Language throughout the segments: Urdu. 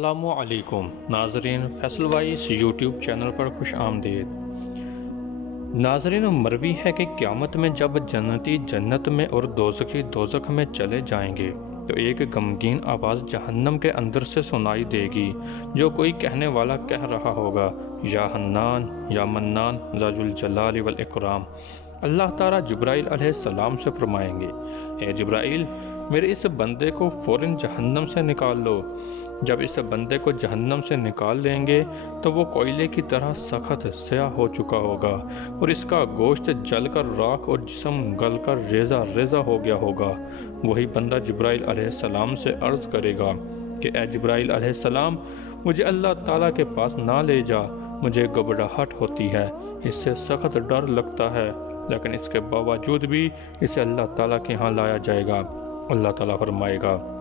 السلام علیکم ناظرین، فیصل وائس یوٹیوب چینل پر خوش آمدید۔ ناظرین، مروی ہے کہ قیامت میں جب جنتی جنت میں اور دوزخی دوزخ میں چلے جائیں گے تو ایک غمگین آواز جہنم کے اندر سے سنائی دے گی، جو کوئی کہنے والا کہہ رہا ہوگا، یا حنان یا منان ذا ذوالجلال والاکرام۔ اللہ تعالیٰ جبرائیل علیہ السلام سے فرمائیں گے، اے جبرائیل، میرے اس بندے کو فوراً جہنم سے نکال لو۔ جب اس بندے کو جہنم سے نکال لیں گے تو وہ کوئلے کی طرح سخت سیاہ ہو چکا ہوگا اور اس کا گوشت جل کر راکھ اور جسم گل کر ریزہ ریزہ ہو گیا ہوگا۔ وہی بندہ جبرائیل علیہ السلام سے عرض کرے گا کہ اے جبرائیل علیہ السلام، مجھے اللہ تعالیٰ کے پاس نہ لے جا، مجھے گھبراہٹ ہوتی ہے، اس سے سخت ڈر لگتا ہے، لیکن اس کے باوجود بھی اسے اللہ تعالیٰ کے ہاں لایا جائے گا۔ اللہ تعالیٰ فرمائے گا،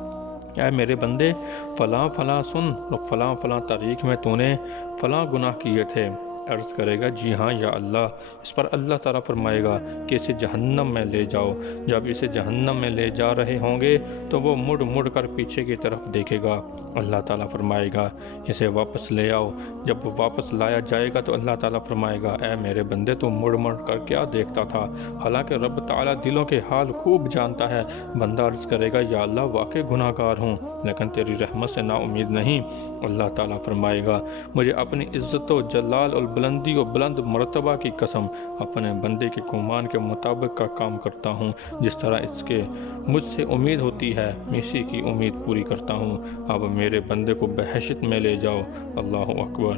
اے میرے بندے، فلاں فلاں سن، اور فلاں فلاں تاریخ میں تو نے فلاں گناہ کیے تھے۔ عرض کرے گا، جی ہاں یا اللہ۔ اس پر اللہ تعالیٰ فرمائے گا کہ اسے جہنم میں لے جاؤ۔ جب اسے جہنم میں لے جا رہے ہوں گے تو وہ مڑ مڑ کر پیچھے کی طرف دیکھے گا۔ اللہ تعالیٰ فرمائے گا، اسے واپس لے آؤ۔ جب واپس لایا جائے گا تو اللہ تعالیٰ فرمائے گا، اے میرے بندے، تو مڑ مڑ کر کیا دیکھتا تھا؟ حالانکہ رب تعالیٰ دلوں کے حال خوب جانتا ہے۔ بندہ عرض کرے گا، یا اللہ، واقعی گناہ گار ہوں، لیکن تیری رحمت سے نا امید نہیں۔ اللہ تعالیٰ فرمائے گا، مجھے اپنی عزت و جلال اور بلندی و بلند مرتبہ کی قسم، اپنے بندے کے گمان کے مطابق کا کام کرتا ہوں، جس طرح اس کے مجھ سے امید ہوتی ہے، میں اسی کی امید پوری کرتا ہوں۔ اب میرے بندے کو بہشت میں لے جاؤ۔ اللہ اکبر۔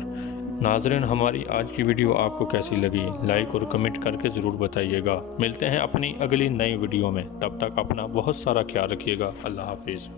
ناظرین، ہماری آج کی ویڈیو آپ کو کیسی لگی؟ لائک اور کمنٹ کر کے ضرور بتائیے گا۔ ملتے ہیں اپنی اگلی نئی ویڈیو میں، تب تک اپنا بہت سارا خیال رکھیے گا۔ اللہ حافظ۔